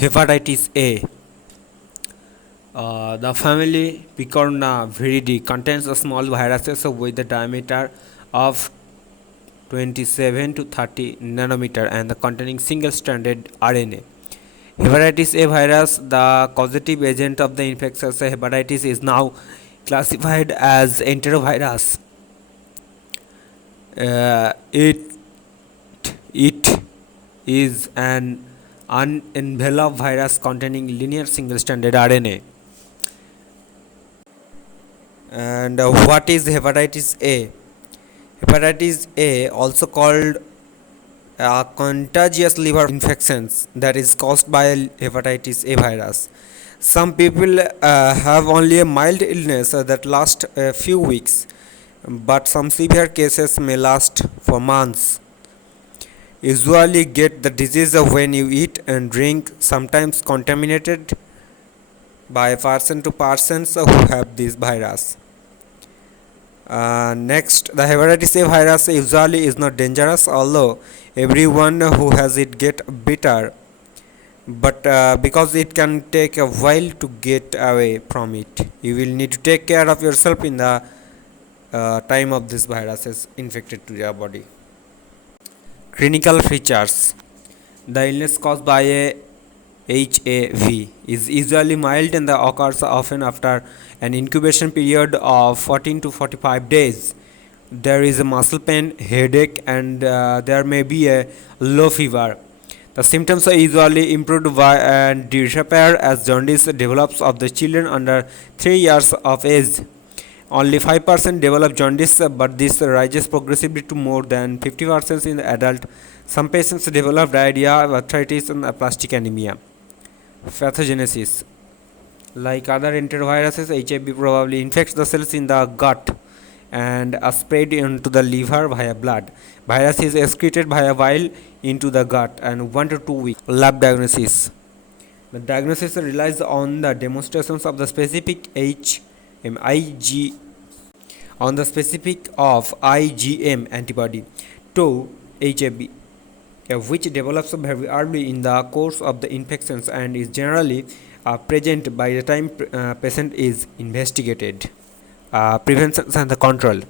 Hepatitis A. The family picorna viridae contains a small viruses with a diameter of 27 to 30 nanometer and containing single-stranded RNA. Hepatitis A virus, the causative agent of the infectious hepatitis, is now classified as enterovirus. It is an un-envelop virus containing linear single-stranded RNA. And what is hepatitis A? Hepatitis A, also called contagious liver infections, that is caused by hepatitis A virus. Some people have only a mild illness that lasts a few weeks, but some severe cases may last for months. Usually get the disease when you eat and drink, sometimes contaminated by person to persons who have this virus. Next, the hepatitis A virus usually is not dangerous, although everyone who has it get bitter, but because it can take a while to get away from it, you will need to take care of yourself in the time of this virus is infected to your body. Clinical features: the illness caused by a HAV is usually mild and occurs often after an incubation period of 14 to 45 days. There is a muscle pain, headache, and there may be a low fever. The symptoms are usually improved and disappear as jaundice develops of the children under 3 years of age. Only 5% develop jaundice, but this rises progressively to more than 50% in the adult. Some patients develop diarrhea, arthritis, and aplastic anemia. Pathogenesis: like other enteroviruses, HAV probably infects the cells in the gut and are spread into the liver via blood. Virus is excreted via bile into the gut and 1 to 2 weeks. Lab diagnosis: the diagnosis relies on the demonstrations of the specific IgM antibody to HAV, which develops very early in the course of the infections and is generally present by the time patient is investigated. Prevention and the control: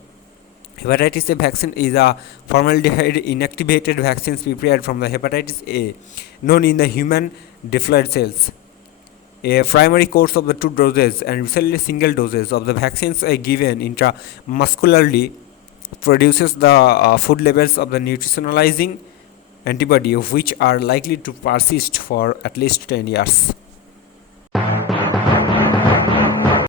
hepatitis A vaccine is a formaldehyde inactivated vaccine prepared from the hepatitis A known in the human diploid cells. A primary course of the 2 doses and recently single doses of the vaccines given intramuscularly produces the food levels of the nutritionalizing antibody, which are likely to persist for at least 10 years.